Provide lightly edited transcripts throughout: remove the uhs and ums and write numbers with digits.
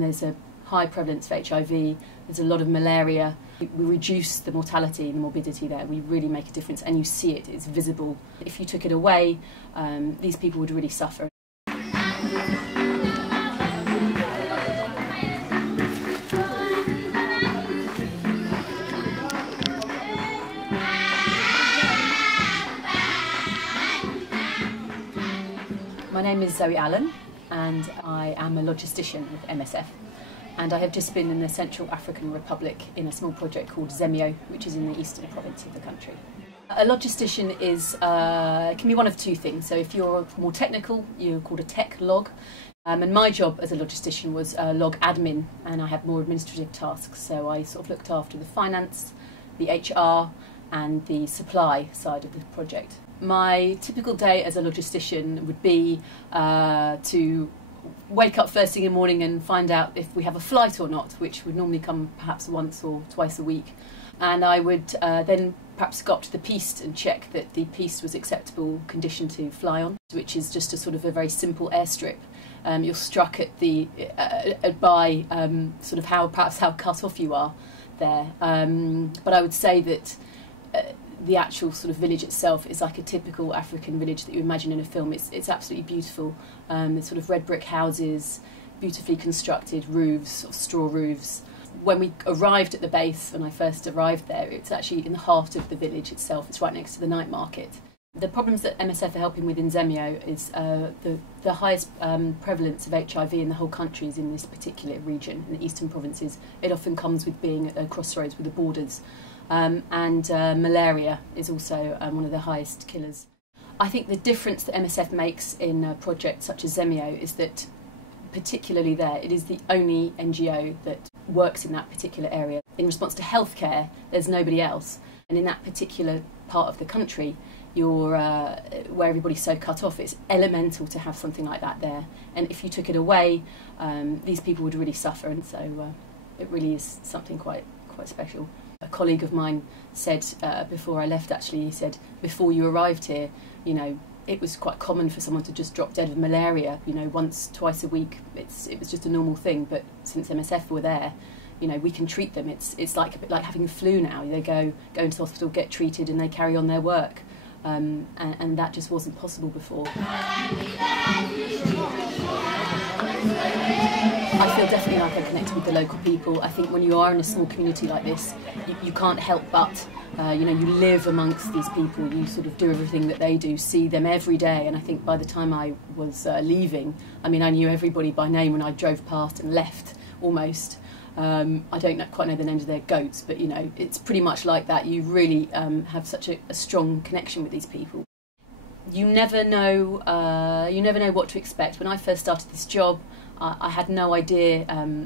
There's a high prevalence of HIV, there's a lot of malaria. We reduce the mortality and the morbidity there. We really make a difference, and you see it, it's visible. If you took it away, these people would really suffer. My name is Zoe Allen, and I am a logistician with MSF. And I have just been in the Central African Republic in a small project called Zemio, which is in the eastern province of the country. A logistician can be one of two things. So if you're more technical, you're called a tech log. And my job as a logistician was log admin, and I had more administrative tasks. So I sort of looked after the finance, the HR, and the supply side of the project. My typical day as a logistician would be to wake up first thing in the morning and find out if we have a flight or not, which would normally come perhaps once or twice a week. And I would then perhaps go up to the piste and check that the piste was acceptable condition to fly on, which is just a sort of a very simple airstrip. You're struck at by sort of perhaps how cut off you are there. But I would say that the actual sort of village itself is like a typical African village that you imagine in a film. It's absolutely beautiful. It's sort of red brick houses, beautifully constructed roofs, or straw roofs. When we arrived at the base, when I first arrived there, it's actually in the heart of the village itself. It's right next to the night market. The problems that MSF are helping with in Zemio is the highest prevalence of HIV in the whole country is in this particular region, in the eastern provinces. It often comes with being at a crossroads with the borders. And malaria is also one of the highest killers. I think the difference that MSF makes in a project such as Zemio is that, particularly there, it is the only NGO that works in that particular area. In response to healthcare, there's nobody else. And in that particular part of the country, where everybody's so cut off, it's elemental to have something like that there. And if you took it away, these people would really suffer. And so it really is something quite special. A colleague of mine said before I left, actually, he said, before you arrived here, you know, it was quite common for someone to just drop dead of malaria, you know, once, twice a week. It was just a normal thing, but since MSF were there, you know, we can treat them. It's like a bit like having the flu now. They go into the hospital, get treated, and they carry on their work. And that just wasn't possible before. I feel definitely like I connected with the local people. I think when you are in a small community like this, you can't help but, you know, you live amongst these people, you sort of do everything that they do, see them every day. And I think by the time I was leaving, I mean, I knew everybody by name when I drove past and left, almost. I don't quite know the names of their goats, but, you know, it's pretty much like that. You really have such a strong connection with these people. You never know what to expect. When I first started this job, I had no idea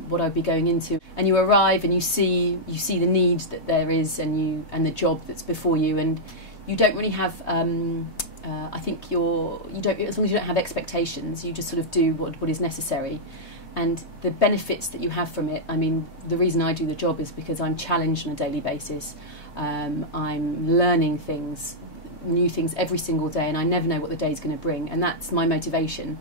what I'd be going into. And you arrive and you see the need that there is, and the job that's before you, and you don't really have. I think as long as you don't have expectations, you just sort of do what is necessary. And the benefits that you have from it, I mean, the reason I do the job is because I'm challenged on a daily basis. I'm learning things, new things every single day, and I never know what the day's going to bring, and that's my motivation.